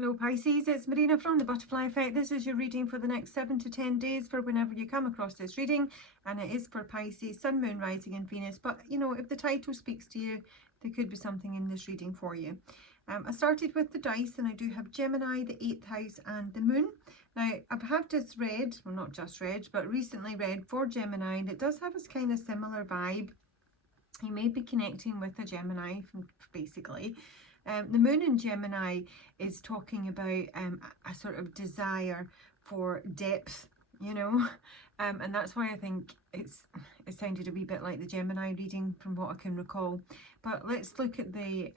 Hello Pisces, it's Marina from the Butterfly Effect. This is your reading for the next 7 to 10 days for whenever you come across this reading, and it is for Pisces, Sun, Moon, Rising and Venus. But you know, if the title speaks to you, there could be something in this reading for you. I started with the dice, and I do have Gemini, the 8th house and the Moon. Now I have just read, well not just read, but recently read for Gemini, and it does have a kind of similar vibe. You may be connecting with a Gemini basically. The moon in Gemini is talking about a sort of desire for depth, you know, and that's why I think it sounded a wee bit like the Gemini reading from what I can recall. But let's look at the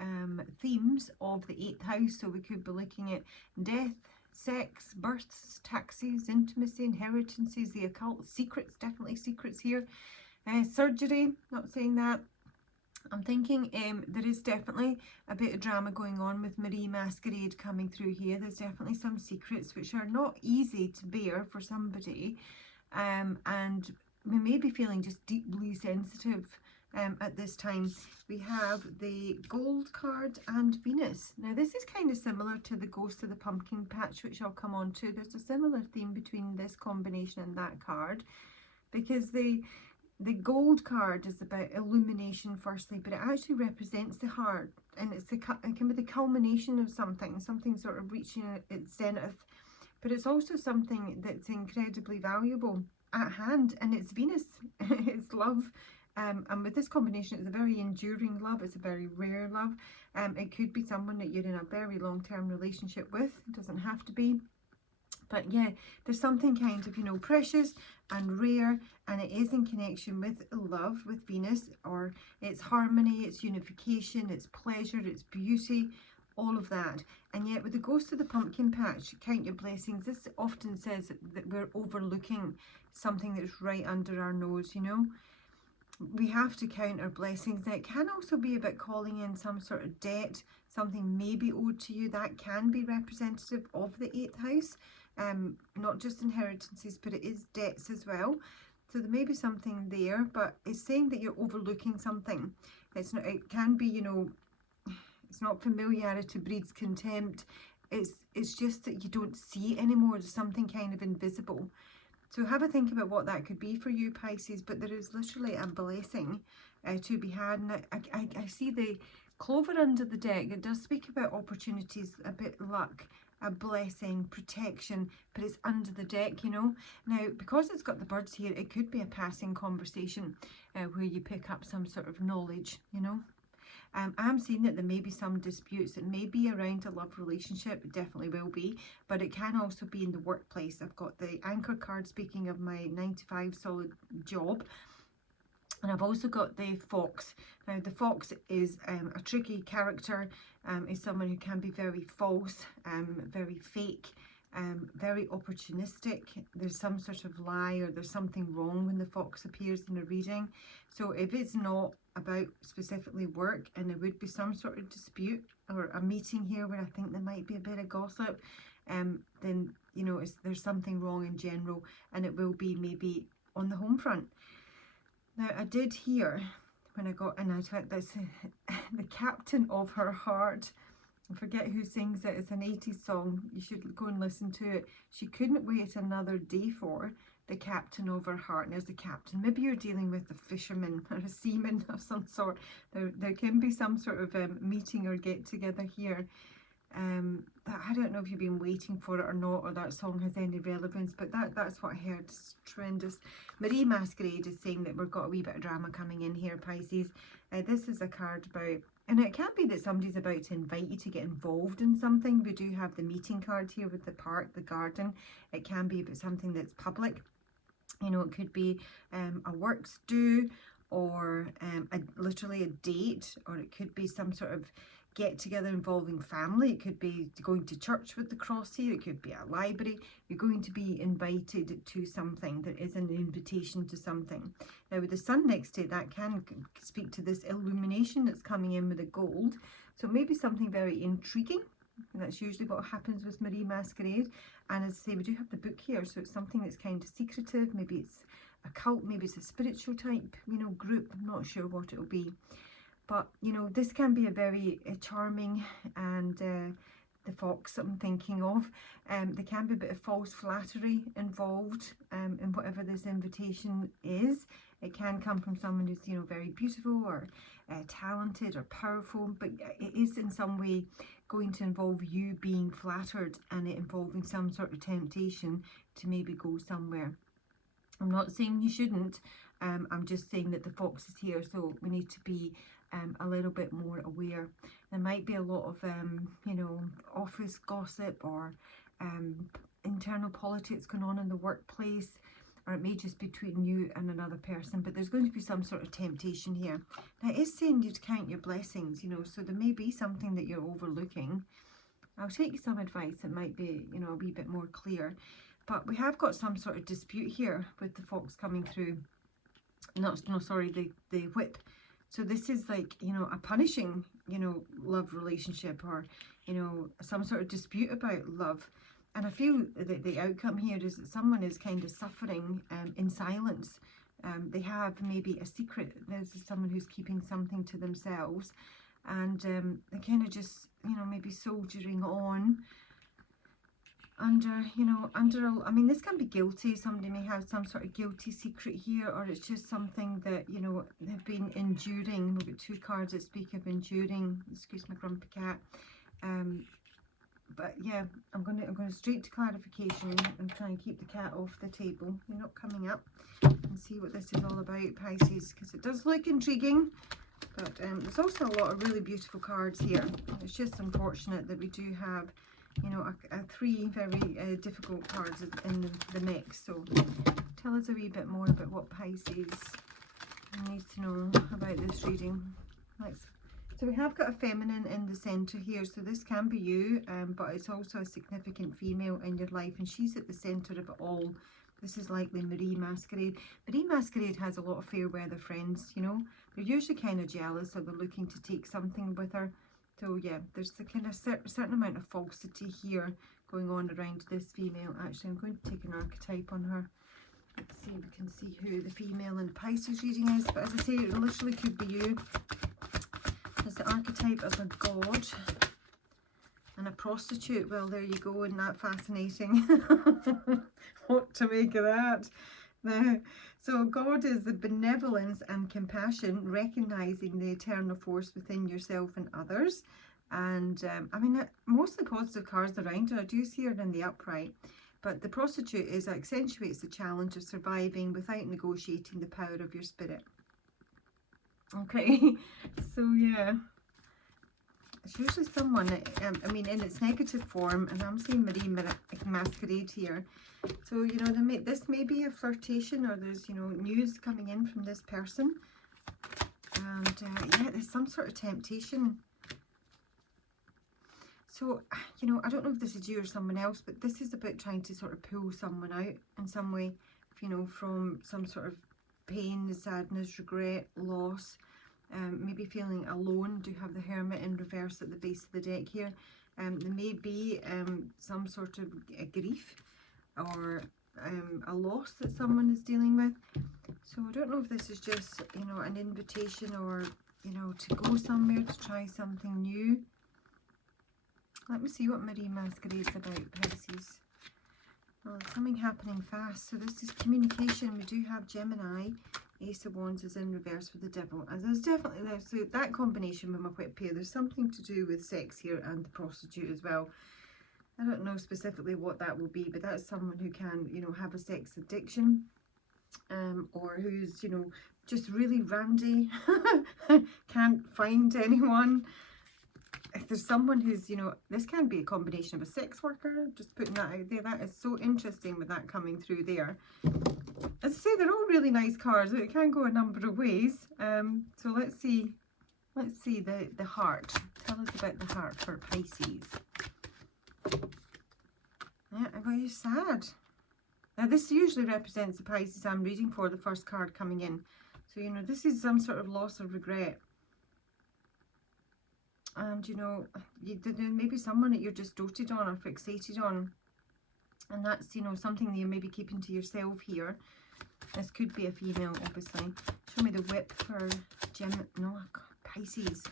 themes of the 8th house. So we could be looking at death, sex, births, taxes, intimacy, inheritances, the occult, secrets, definitely secrets here, surgery, not saying that. I'm thinking there is definitely a bit of drama going on with Marie Masquerade coming through here. There's definitely some secrets which are not easy to bear for somebody, and we may be feeling just deeply sensitive at this time. We have the Gold card and Venus. Now this is kind of similar to the Ghost of the Pumpkin Patch, which I'll come on to. There's a similar theme between this combination and that card, because the Gold card is about illumination firstly, but it actually represents the heart, and it can be the culmination of something sort of reaching its zenith, but it's also something that's incredibly valuable at hand, and it's Venus. It's love, and with this combination it's a very enduring love, it's a very rare love. It could be someone that you're in a very long-term relationship with, it doesn't have to be. But yeah, there's something kind of, you know, precious and rare, and it is in connection with love, with Venus, or it's harmony, it's unification, it's pleasure, it's beauty, all of that. And yet with the Ghost of the Pumpkin Patch, count your blessings, this often says that we're overlooking something that's right under our nose, you know. We have to count our blessings. Now it can also be about calling in some sort of debt, something may be owed to you. That can be representative of the 8th house. Not just inheritances, but it is debts as well. So there may be something there, but it's saying that you're overlooking something. It's not, it can be, you know, it's not familiarity breeds contempt. It's just that you don't see it anymore. There's something kind of invisible. So have a think about what that could be for you, Pisces. But there is literally a blessing to be had, and I see the clover under the deck. It does speak about opportunities, a bit luck, a blessing, protection, but it's under the deck, you know. Now because it's got the birds here, it could be a passing conversation where you pick up some sort of knowledge, you know. I'm seeing that there may be some disputes. It may be around a love relationship, it definitely will be, but it can also be in the workplace. I've got the Anchor card speaking of my 9 to 5 solid job. And I've also got the Fox. Now the Fox is a tricky character, is someone who can be very false, very fake, very opportunistic. There's some sort of lie, or there's something wrong when the Fox appears in a reading. So if it's not about specifically work, and there would be some sort of dispute or a meeting here where I think there might be a bit of gossip, then you know there's something wrong in general, and it will be maybe on the home front. Now I did hear when I got, and I took this, the captain of her heart. I forget who sings it. It's an 80s song. You should go and listen to it. She couldn't wait another day for the captain of her heart. And there's the captain. Maybe you're dealing with a fisherman or a seaman of some sort. There can be some sort of meeting or get together here. That I don't know if you've been waiting for it or not, or that song has any relevance, but that's what I heard. It's tremendous. Marie Masquerade is saying that we've got a wee bit of drama coming in here, Pisces. This is a card about, and it can be that somebody's about to invite you to get involved in something. We do have the meeting card here with the park, the garden. It can be about something that's public. You know, it could be a works do, or literally a date, or it could be some sort of get together involving family. It could be going to church with the cross here, it could be a library. You're going to be invited to something. There is an invitation to something. Now with the sun next to it, that can speak to this illumination that's coming in with the gold. So maybe something very intriguing, and that's usually what happens with Marie Masquerade. And as I say, we do have the book here, so it's something that's kind of secretive. Maybe it's a cult, maybe it's a spiritual type, you know, group. I'm not sure what it'll be. But, you know, this can be a very charming and fox that I'm thinking of. There can be a bit of false flattery involved in whatever this invitation is. It can come from someone who's, you know, very beautiful or talented or powerful, but it is in some way going to involve you being flattered and it involving some sort of temptation to maybe go somewhere. I'm not saying you shouldn't. I'm just saying that the fox is here, so we need to be a little bit more aware. There might be a lot of, you know, office gossip or internal politics going on in the workplace, or it may just be between you and another person, but there's going to be some sort of temptation here. Now, it is saying you to count your blessings, you know, so there may be something that you're overlooking. I'll take some advice that might be, you know, a wee bit more clear. But we have got some sort of dispute here with the fox coming through. The whip. So this is like, you know, a punishing, you know, love relationship, or, you know, some sort of dispute about love. And I feel that the outcome here is that someone is kind of suffering in silence. They have maybe a secret. There's someone who's keeping something to themselves, and they're kind of just, you know, maybe soldiering on under, you know, I mean, this can be guilty. Somebody may have some sort of guilty secret here, or it's just something that, you know, they've been enduring. We've got two cards that speak of enduring. Excuse my grumpy cat. But yeah, I'm going straight to clarification and try and keep the cat off the table. You're not coming up and see what this is all about, Pisces, because it does look intriguing. But there's also a lot of really beautiful cards here. It's just unfortunate that we do have, you know, three very difficult cards in the mix. So tell us a wee bit more about what Pisces needs to know about this reading. So we have got a feminine in the centre here. So this can be you, but it's also a significant female in your life, and she's at the centre of it all. This is likely Marie Masquerade. Marie Masquerade has a lot of fair weather friends, you know. They're usually kind of jealous, or they're looking to take something with her. So yeah, there's the kind of certain amount of falsity here going on around this female. Actually, I'm going to take an archetype on her. Let's see if we can see who the female in Pisces reading is. But as I say, it literally could be you. There's the archetype of a god and a prostitute. Well, there you go, isn't that fascinating? What to make of that? Now, so God is the benevolence and compassion, recognizing the eternal force within yourself and others. And I mean, most of the positive cards around her, I do see her in the upright. But the prostitute accentuates the challenge of surviving without negotiating the power of your spirit. Okay, so yeah, it's usually someone, I mean, in its negative form, and I'm seeing Marie Masquerade here. So, you know, this may be a flirtation, or there's, you know, news coming in from this person. And yeah, there's some sort of temptation. So, you know, I don't know if this is you or someone else, but this is about trying to sort of pull someone out in some way, you know, from some sort of pain, sadness, regret, loss, maybe feeling alone. Do have the Hermit in reverse at the base of the deck here. There may be some sort of grief or a loss that someone is dealing with. So I don't know if this is just, you know, an invitation, or, you know, to go somewhere, to try something new. Let me see what Marie Masquerade's about, Pisces. Well, there's something happening fast. So this is communication. We do have Gemini. Ace of Wands is in reverse with the Devil. And there's definitely, so that combination with my whip here, there's something to do with sex here and the prostitute as well. I don't know specifically what that will be, but that's someone who can, you know, have a sex addiction, or who's, you know, just really randy, can't find anyone. If there's someone who's, you know, this can be a combination of a sex worker, just putting that out there. That is so interesting with that coming through there. As I say, they're all really nice cards. It can go a number of ways. So let's see the heart. Tell us about the heart for Pisces. Yeah, I got you sad. Now this usually represents the Pisces I'm reading for, the first card coming in. So, you know, this is some sort of loss or regret. And, you know, maybe someone that you're just doted on or fixated on. And that's, you know, something that you're maybe keeping to yourself here. This could be a female, obviously. Show me the whip for Pisces.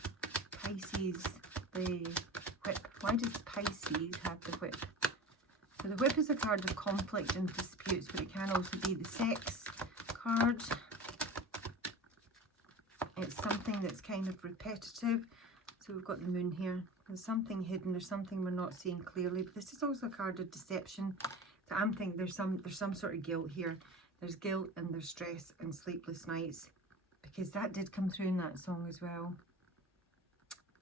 Pisces, the Whip. Why does Pisces have the whip? So the whip is a card of conflict and disputes, but it can also be the sex card. It's something that's kind of repetitive. So we've got the moon here. There's something hidden. There's something we're not seeing clearly. But this is also a card of deception. So I'm thinking there's some sort of guilt here. There's guilt and there's stress and sleepless nights, because that did come through in that song as well.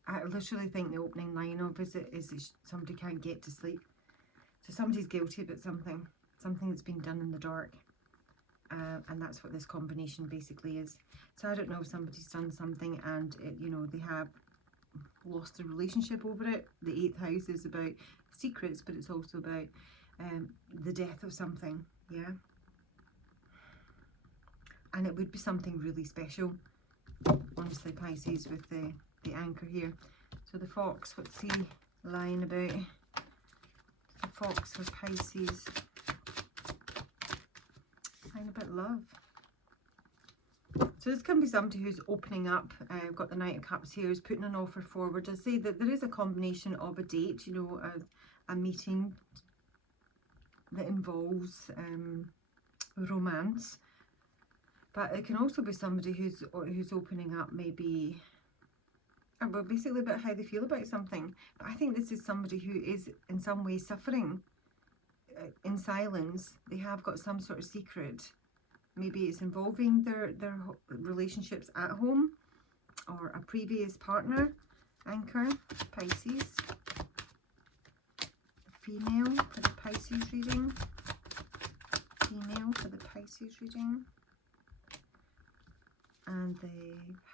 I literally think the opening line of is somebody can't get to sleep. So somebody's guilty about something that's been done in the dark. And that's what this combination basically is. So I don't know if somebody's done something and they have lost a relationship over it. The 8th house is about secrets, but it's also about the death of something, yeah. And it would be something really special, honestly, Pisces, with the anchor here. So the fox, what's he lying about? The fox for Pisces. Lying about love. So this can be somebody who's opening up. I've got the Knight of Cups here, who's putting an offer forward. I say that there is a combination of a date, a meeting that involves romance. But it can also be somebody who's opening up, maybe, well, basically about how they feel about something. But I think this is somebody who is in some way suffering in silence. They have got some sort of secret. Maybe it's involving their relationships at home or a previous partner. Anchor, Pisces. Female for the Pisces reading. Female for the Pisces reading. And the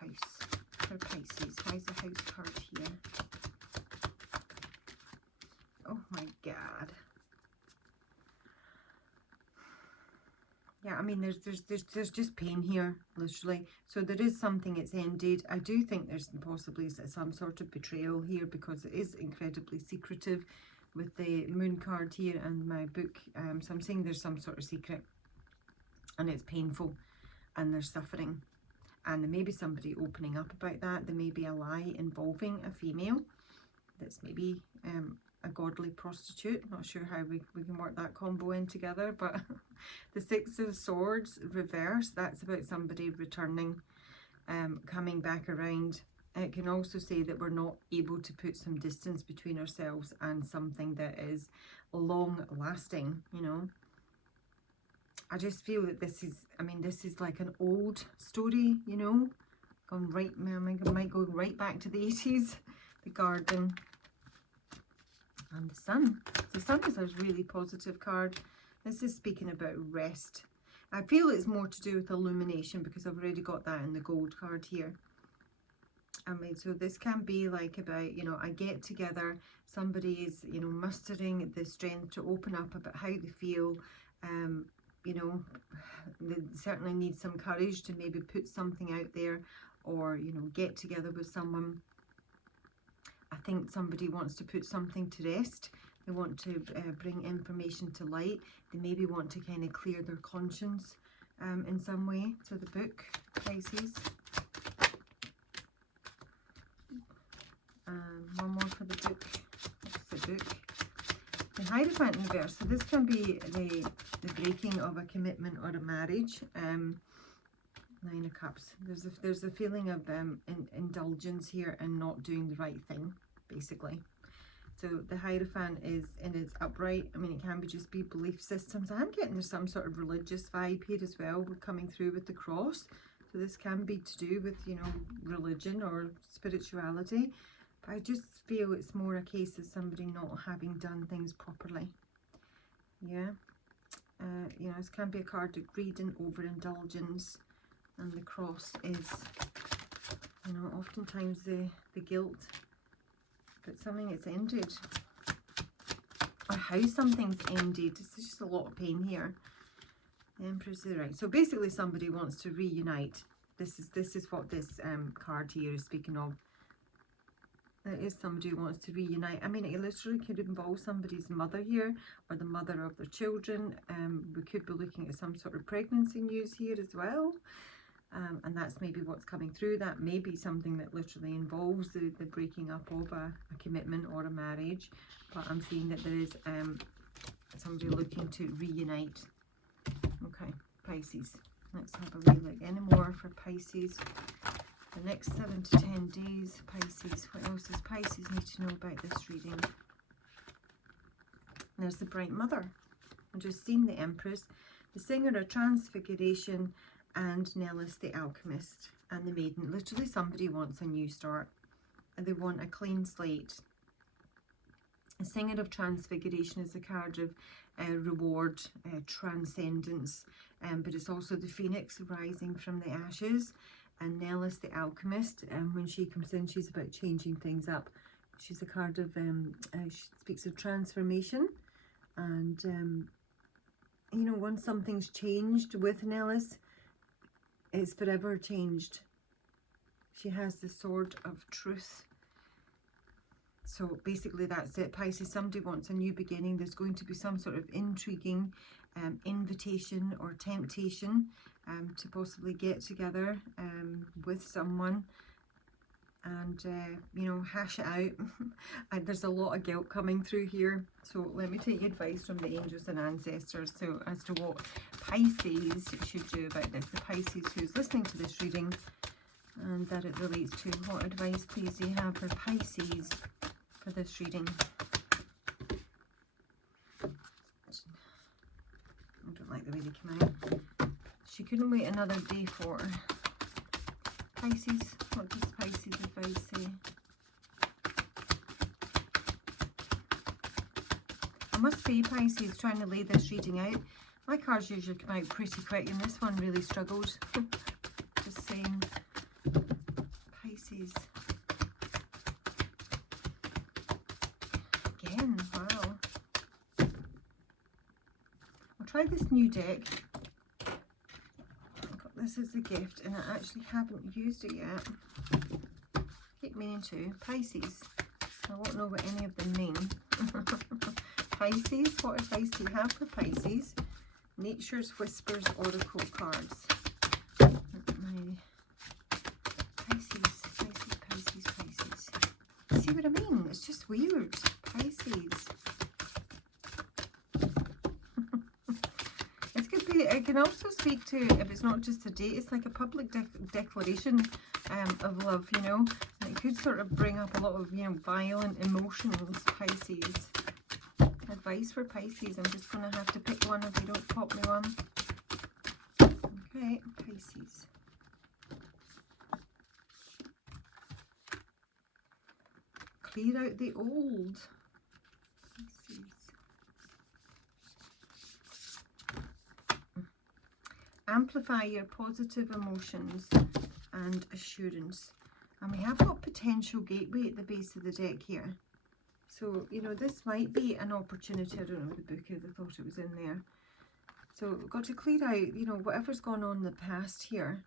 house for Pisces. Why is the house card here? Oh my God. Yeah, I mean, there's just pain here, literally. So there is something, it's ended. I do think there's possibly some sort of betrayal here, because it is incredibly secretive with the moon card here and my book. So I'm saying there's some sort of secret, and it's painful, and there's suffering. And there may be somebody opening up about that. There may be a lie involving a female that's maybe a godly prostitute. Not sure how we can work that combo in together. But the 6 of Swords reverse, that's about somebody returning, coming back around. It can also say that we're not able to put some distance between ourselves and something that is long lasting, I just feel that this is like an old story, gone right, I might go right back to the 80s. The Garden and the Sun. The Sun is a really positive card. This is speaking about rest. I feel it's more to do with illumination, because I've already got that in the gold card here. So this can be like about, a get together. Somebody is, mustering the strength to open up about how they feel. They certainly need some courage to maybe put something out there, or get together with someone. I think somebody wants to put something to rest. They want to bring information to light. They maybe want to kind of clear their conscience in some way. So the book, Pisces. One more for the book. What's the book? The Hierophant in reverse. So this can be the breaking of a commitment or a marriage. 9 of Cups. There's a feeling of indulgence here and not doing the right thing, basically. So the Hierophant is in its upright. I mean, it can just be belief systems. I'm getting there's some sort of religious vibe here as well. We're coming through with the cross. So this can be to do with, religion or spirituality. But I just feel it's more a case of somebody not having done things properly. Yeah. This can be a card of greed and overindulgence. And the cross is, oftentimes the guilt. But something it's ended. Or how something's ended. This is just a lot of pain here. The Empress is right. So basically somebody wants to reunite. This is what this card here is speaking of. There is somebody who wants to reunite. I mean, it literally could involve somebody's mother here, or the mother of their children. We could be looking at some sort of pregnancy news here as well. and that's maybe what's coming through. That may be something that literally involves the breaking up of a commitment or a marriage, but I'm seeing that there is somebody looking to reunite. Okay, Pisces. Let's have a wee look. Any more for Pisces? The next 7 to 10 days, Pisces. What else does Pisces need to know about this reading? There's the Bright Mother. I've just seen the Empress, the Singer of Transfiguration, and Nellis the Alchemist, and the Maiden. Literally somebody wants a new start. They want a clean slate. The Singer of Transfiguration is a card of reward, transcendence, but it's also the Phoenix rising from the ashes. And Nellis the Alchemist, when she comes in, she's about changing things up. She's a card of, she speaks of transformation. And, you know, once something's changed with Nellis, it's forever changed. She has the Sword of Truth. So basically that's it, Pisces. Somebody wants a new beginning. There's going to be some sort of intriguing invitation or temptation to possibly get together with someone and, you know, hash it out. There's a lot of guilt coming through here. So let me take advice from the angels and ancestors so as to what Pisces should do about this. The Pisces who's listening to this reading and that it relates to. What advice, please, do you have for Pisces for this reading? I don't like the way they come out. She couldn't wait another day for Pisces. What does Pisces advice say? I must say, Pisces, trying to lay this reading out, my cards usually come out pretty quick, and this one really struggled. Just saying. Pisces. Again, wow. I'll try this new deck. I got this as a gift, and I actually haven't used it yet. Keep meaning to. Pisces. I won't know what any of them mean. Pisces, what advice do you have for Pisces? Nature's Whispers Oracle cards. Pisces. See what I mean? It's just weird. Pisces. It can also speak to, if it's not just a date, it's like a public declaration of love, you know. And it could sort of bring up a lot of, you know, violent emotions, Pisces. Advice for Pisces. I'm just going to have to pick one if you don't pop me one. Okay, Pisces. Clear out the old. Pisces. Amplify your positive emotions and assurance. And we have got potential gateway at the base of the deck here. So, you know, this might be an opportunity. I don't know what the book is. I thought it was in there. So we've got to clear out, you know, whatever's gone on in the past here.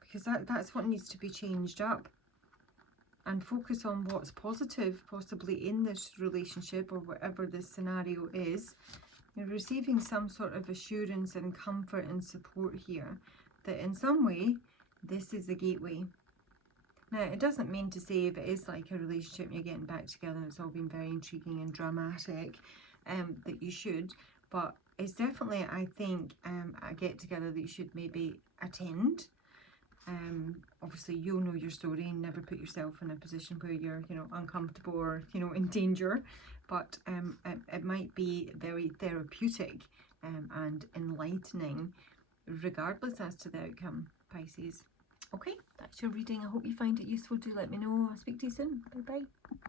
Because that's what needs to be changed up. And focus on what's positive, possibly in this relationship or whatever this scenario is. You're receiving some sort of assurance and comfort and support here that in some way this is a gateway. Now, it doesn't mean to say if it is like a relationship and you're getting back together and it's all been very intriguing and dramatic, that you should, but it's definitely, I think, a get-together that you should maybe attend. Obviously, you'll know your story and never put yourself in a position where you're, you know, uncomfortable or, you know, in danger. But it might be very therapeutic and enlightening, regardless as to the outcome, Pisces. Okay, that's your reading. I hope you find it useful. Do let me know. I'll speak to you soon. Bye-bye.